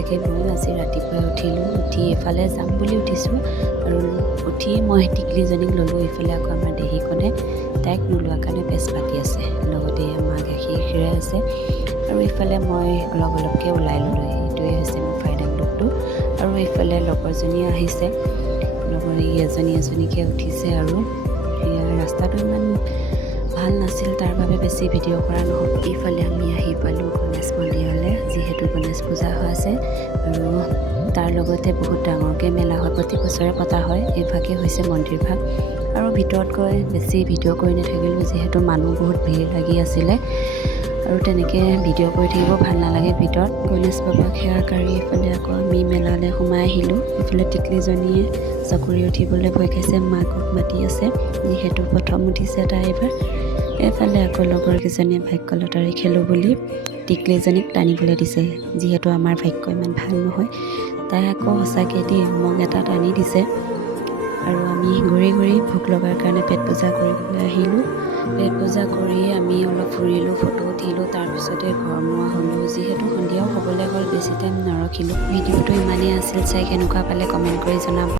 তাকে ময়ো আজি ৰাতিপুৱাই উঠিলোঁ, উঠি এফালে যাম বুলি উঠিছোঁ আৰু উঠি মই টিকলিজনীক ল'লোঁ। এইফালে আকৌ আমাৰ দেহীকণে তাইক নোলোৱাৰ কাৰণে পেচ পাতি আছে, লগতে আমাৰ গাখীৰ খীৰাই আছে আৰু এইফালে মই অলপকৈ ওলাই ল'লোঁ। এইটোৱে হৈছে মোৰ ফাইনেল লুকটো। আৰু এইফালে লগৰজনী আহিছে, লগৰ এজনীকৈ উঠিছে আৰু সেয়া ৰাস্তাটো ইমান ভাল নাছিল, তাৰ বাবে বেছি ভিডিঅ' কৰা নহ'ল। এইফালে আমি আহি পালোঁ গণেশ মন্দিৰলৈ, যিহেতু গণেশ পূজা হৈ আছে আৰু তাৰ লগতে বহুত ডাঙৰকৈ মেলা হয়, প্ৰতি বছৰে পতা হয়। এইভাগে হৈছে মন্দিৰভাগ আৰু ভিতৰত গৈ বেছি ভিডিঅ' কৰি নাথাকিলোঁ, যিহেতু মানুহ বহুত ভিৰ লাগি আছিলে আৰু তেনেকৈ ভিডিঅ' কৰি থাকিব ভাল নালাগে ভিতৰত। গণেশ বাবাক সেৱা কৰি এইফালে আকৌ আমি মেলালৈ সোমাই আহিলোঁ। এইফালে টিকলিজনীয়ে চকৰি উঠিবলৈ ভয় খাইছে, মাকক মাতি আছে, যিহেতু প্ৰথম উঠিছে তাই এইবাৰ। এইফালে আকৌ লগৰকেইজনীয়ে ভাগ্য লটাৰী খেলোঁ বুলি টিকলিজনীক টানিবলৈ দিছে, যিহেতু আমাৰ ভাগ্য ইমান ভাল নহয়। তাই আকৌ সঁচাকৈ দেই মোক এটা টানি দিছে আৰু আমি ঘূৰি ঘূৰি ভোক লগাৰ কাৰণে পেট পূজা কৰিবলৈ আহিলোঁ। পেট পূজা কৰি আমি অলপ ফুৰিলোঁ, ফটো উঠিলোঁ, তাৰপিছতে ঘৰমুৱা হ'লোঁ। যিহেতু সন্ধিয়াও হ'বলৈ হ'ল, বেছি টাইম নৰখিলোঁ। ভিডিঅ'টো ইমানেই আছিল, চাই কেনেকুৱা পালে কমেণ্ট কৰি জনাব।